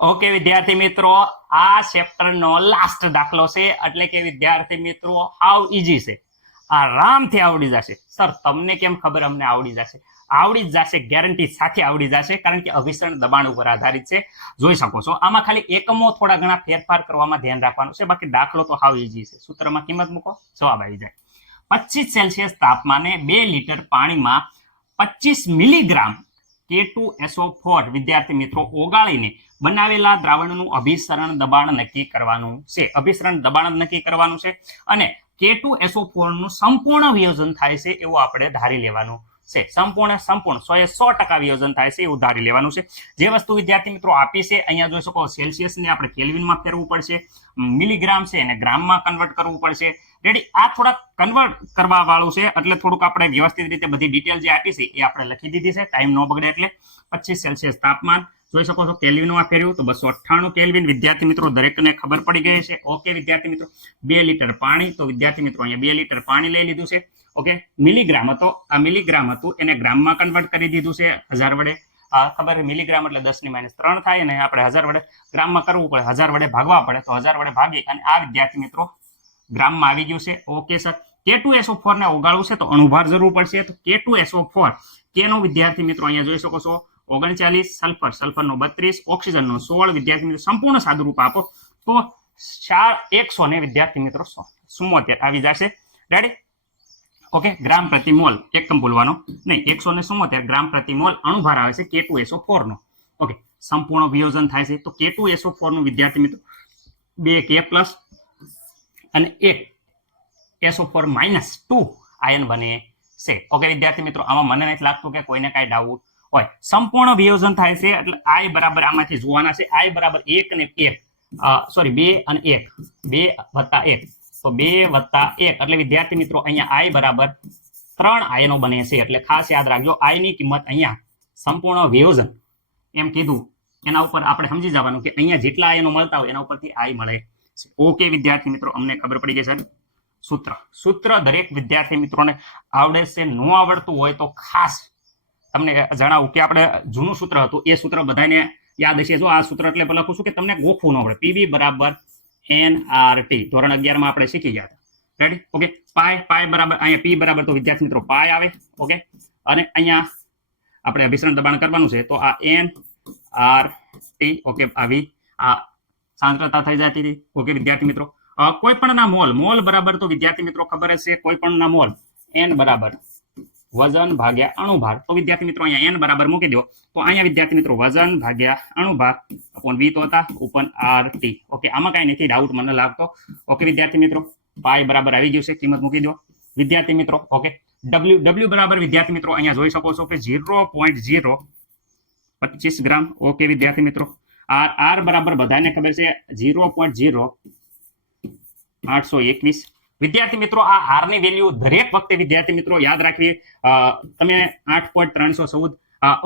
Okay વિદ્યાર્થી મિત્રો, આ ચેપ્ટરનો લાસ્ટ દાખલો છે. એટલે કે વિદ્યાર્થી મિત્રો હાવ ઈઝી છે, આરામથી આવડી જશે. સર તમને કેમ ખબર અમને આવડી જશે? આવડી જ જશે, ગેરંટી સાથે આવડી જશે, કારણ કે અભિસરણ દબાણ ઉપર આધારિત છે. જોઈ શકો છો આમાં ખાલી એકમો થોડા ઘણા ફેરફાર કરવામાં ધ્યાન રાખવાનું છે, બાકી દાખલો તો હાવ ઈઝી છે. સૂત્રમાં કિંમત મૂકો, જવાબ આવી જાય. 25 સેલ્સિયસ તાપમાને 2 લીટર પાણીમાં 25 મિલીગ્રામ K2SO4 વિદ્યાર્થી મિત્રો ઓગાળીને બનાવેલા દ્રાવણનું અભિસરણ દબાણ નક્કી કરવાનું છે. અભિસરણ દબાણ નક્કી કરવાનું છે અને K2SO4 નું સંપૂર્ણ વિયોજન થાય છે એવું આપણે ધારી લેવાનું છે. સંપૂર્ણ 100% વિયોજન થાય છે એવું ધારી લેવાનું છે. જે વસ્તુ વિદ્યાર્થી મિત્રો આપી છે અહીંયા જોઈ શકો, સેલ્સિયસ ને આપણે કેલ્વિનમાં ફેરવવું પડશે, મિલીગ્રામ છે એને ગ્રામમાં કન્વર્ટ કરવું પડશે. રેડી, આ થોડા કન્વર્ટ કરવા વાળું છે એટલે થોડુંક આપણે વ્યવસ્થિત રીતે બધી ડિટેલ જે આપી છે એ આપણે લખી દીધી છે, ટાઈમ ન બગડે એટલે. 25 સેલ્સિયસ તાપમાન જોઈ શકો છો, કેલ્વિનમાં ફેરવ્યું તો 298 કેલ્વિન. વિદ્યાર્થી મિત્રો દરેકને ખબર પડી ગઈ છે. ઓકે વિદ્યાર્થી મિત્રો, 2 લીટર પાણી, તો વિદ્યાર્થી મિત્રો અહીંયા 2 લીટર પાણી લઈ લીધું છે. ઓકે, મિલીગ્રામ હતો, આ મિલીગ્રામ હતું એને ગ્રામમાં કન્વર્ટ કરી દીધું છે 1000 વડે. ખબર, મિલીગ્રામ એટલે 10⁻³ થાય, અને આપણે 1000 વડે ગ્રામમાં કરવું પડે, 1000 વડે ભાગવા પડે, તો 1000 વડે ભાગી અને આ વિદ્યાર્થી મિત્રો ગ્રામમાં આવી ગયું છે. ઓકે સર, K2SO4 ને ઓગાળવું છે તો અણુભાર જરૂર પડશે. તો K2SO4 કેનો વિદ્યાર્થી મિત્રો અહીંયા જોઈ શકો છો 39, સલ્ફરનો 32, ઓક્સિજનનો 16. વિદ્યાર્થી મિત્રો સંપૂર્ણ સાદુરૂપ આપો તો 100 ને વિદ્યાર્થી મિત્રો 74 આવી જશે. Ready, okay. ગ્રામ પ્રતિ મોલ, એકમ ભૂલવાનો નહીં, 174 ગ્રામ પ્રતિ મોલ અણુભાર આવે છે K2SO4 નો. ઓકે, સંપૂર્ણ વિયોજન થાય છે તો K2SO4 નું વિદ્યાર્થી મિત્રો 2 K+ અને 1 SO4-2 આયન બને છે. ઓકે વિદ્યાર્થી મિત્રો, આમાં મને નથી લાગતું કે કોઈને કાંઈ ડાઉટ હોય. સંપૂર્ણ વિયોજન થાય છે એટલે I બરાબર આમાંથી જોવાના છે. I બરાબર 1 અને 1, સોરી 2 અને 1, 2 વત્તા 1, તો 2 વત્તા 1 એટલે વિદ્યાર્થી મિત્રો અહીંયા I બરાબર 3 આયનો બને છે. એટલે ખાસ યાદ રાખજો, I ની કિંમત અહીંયા સંપૂર્ણ વિયોજન એમ કીધું, એના ઉપર આપણે સમજી જવાનું કે અહીંયા જેટલા આયનો મળતા હોય એના ઉપરથી I મળે છે. ઓકે વિદ્યાર્થી મિત્રો, અમને ખબર પડી ગઈ છે. સૂત્ર દરેક વિદ્યાર્થી મિત્રોને આવડે છે. ન આવડતું હોય તો ખાસ તમને જણાવું કે આપણે જૂનું સૂત્ર હતું એ સૂત્ર બધાને યાદ હશે. જો આ સૂત્ર એટલે લખું છું કે તમને ગોખવું ન પડે. PV બરાબર nRT, ધોરણ 11 માં આપણે શીખી ગયા હતા. Ready, okay. પાય બરાબર અહીંયા P બરાબર તો વિદ્યાર્થી મિત્રો પાય આવે. ઓકે, અને અહીંયા આપણે અભિસરણ દબાણ કરવાનું છે તો આ nRT. ઓકે, આવી આ સાંદ્રતા થઈ જતી હતી. ઓકે વિદ્યાર્થી મિત્રો, કોઈ પણ ના મોલ બરાબર તો વિદ્યાર્થી મિત્રો ખબર હશે, કોઈ પણ ના મોલ n બરાબર વજન ભાગ્યા અણુભાર. તો વિદ્યાર્થી મિત્રો અહીંયા n બરાબર મૂકી દો તો અહીંયા વિદ્યાર્થી મિત્રો વજન ભાગ્યા અણુભાર અપોન V તો હતા ઉપન RT. ઓકે, આમાં કાંઈ નથી ડાઉટ મને લાગતો. ઓકે વિદ્યાર્થી મિત્રો, પાય બરાબર આવી ગયું છે, કિંમત મૂકી દો વિદ્યાર્થી મિત્રો. ઓકે, W બરાબર વિદ્યાર્થી મિત્રો અહીંયા જોઈ શકો છો કે 0.025 ગ્રામ. ઓકે વિદ્યાર્થી મિત્રો, R બરાબર બધાને ખબર છે 0.0821. વિદ્યાર્થી મિત્રો આ R ની વેલ્યુ દરેક વખતે વિદ્યાર્થી મિત્રો યાદ રાખવી. તમે 8.314,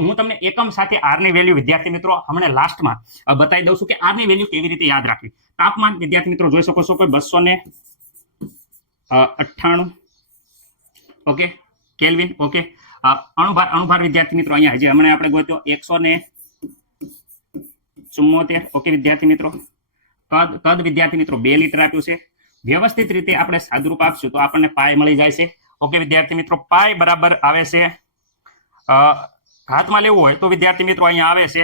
હું તમને એકમ સાથે R ની વેલ્યુ વિદ્યાર્થી મિત્રો હમણાં લાસ્ટમાં બતાવી દઉં છું કે R ની વેલ્યુ કેવી રીતે યાદ રાખવી. તાપમાન વિદ્યાર્થી મિત્રો જોઈ શકો છો કે 298. Okay kelvin. ઓકે, અણુભાર વિદ્યાર્થી મિત્રો અહીંયા હજી હમણાં આપણે ગોત્યો 174. ઓકે વિદ્યાર્થી મિત્રો, કદ વિદ્યાર્થી મિત્રો 2 લીટર આપ્યું છે. વ્યવસ્થિત રીતે આપણે સાદુરૂપ આપશું તો આપણને પાય મળી જાય છે. ઓકે વિદ્યાર્થી મિત્રો, પાય બરાબર આવે છે, હાથમાં લેવું હોય તો વિદ્યાર્થી મિત્રો અહીંયા આવે છે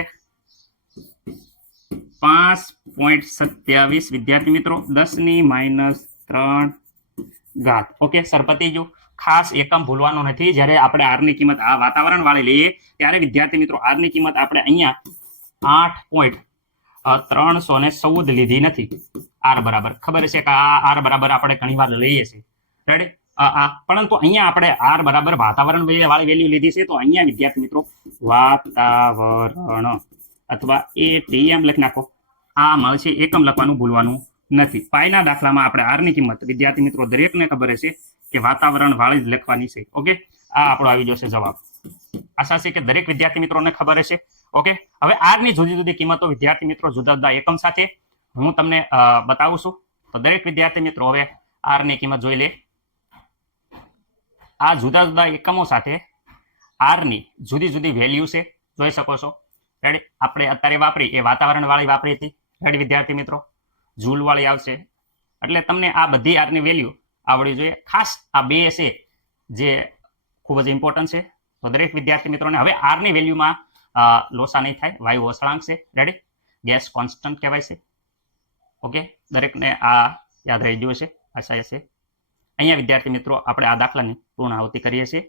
5.27 વિદ્યાર્થી મિત્રો 10⁻³ ઘાત. ઓકે સર, પતી ગયું. ખાસ એકમ ભૂલવાનું નથી. જ્યારે આપણે R ની કિંમત આ વાતાવરણ વાળી લઈએ ત્યારે વિદ્યાર્થી મિત્રો R ની કિંમત આપણે અહીંયા 8.314 લીધી નથી. R બરાબર ખબર છે કે આ R બરાબર આપણે ઘણી વાર લઈએ છીએ. રેડી, પરંતુ અહીંયા આપણે R બરાબર વાતાવરણ વાળી વેલ્યુ લીધી છે. તો અહીંયા વિદ્યાર્થી મિત્રો વાતાવરણ અથવા ATM લખી નાખો. આ મળશે એકમ લખવાનું ભૂલવાનું નથી. પાયના દાખલામાં આપણે R ની કિંમત વિદ્યાર્થી મિત્રો દરેકને ખબર હશે કે વાતાવરણ વાળી જ લખવાની છે. ઓકે, આ આપણો આવી જશે જવાબ. આશા છે કે દરેક વિદ્યાર્થી મિત્રોને ખબર હશે. ઓકે, હવે R ની જુદી જુદી કિંમતો વિદ્યાર્થી મિત્રો જુદા જુદા એકમ સાથે હું તમને બતાવું છું. તો દરેક વિદ્યાર્થી મિત્રો હવે R ની કિંમત જોઈ લે. આ જુદા જુદા એકમો સાથે R ની જુદી જુદી વેલ્યુ છે, જોઈ શકો છો. રેડી આપણે અત્યારે વાપરી એ વાતાવરણ વાળી વાપરી હતી. રેડી વિદ્યાર્થી મિત્રો, જૂલ વાળી આવશે. એટલે તમને આ બધી આરની વેલ્યુ આવડવી જોઈએ. ખાસ આ બે છે જે ખૂબ જ ઇમ્પોર્ટન્ટ છે. તો દરેક વિદ્યાર્થી મિત્રોને હવે આરની વેલ્યુમાં લોસા નહીં થાય. વાયુ અસળાંક છે. રેડી, ગેસ કોન્સ્ટન્ટ કહેવાય છે. ઓકે, દરેકને આ યાદ રહી ગયું છે આશા છે. અહીંયા વિદ્યાર્થી મિત્રો આપણે આ દાખલાની પૂર્ણાહુતિ કરીએ છીએ.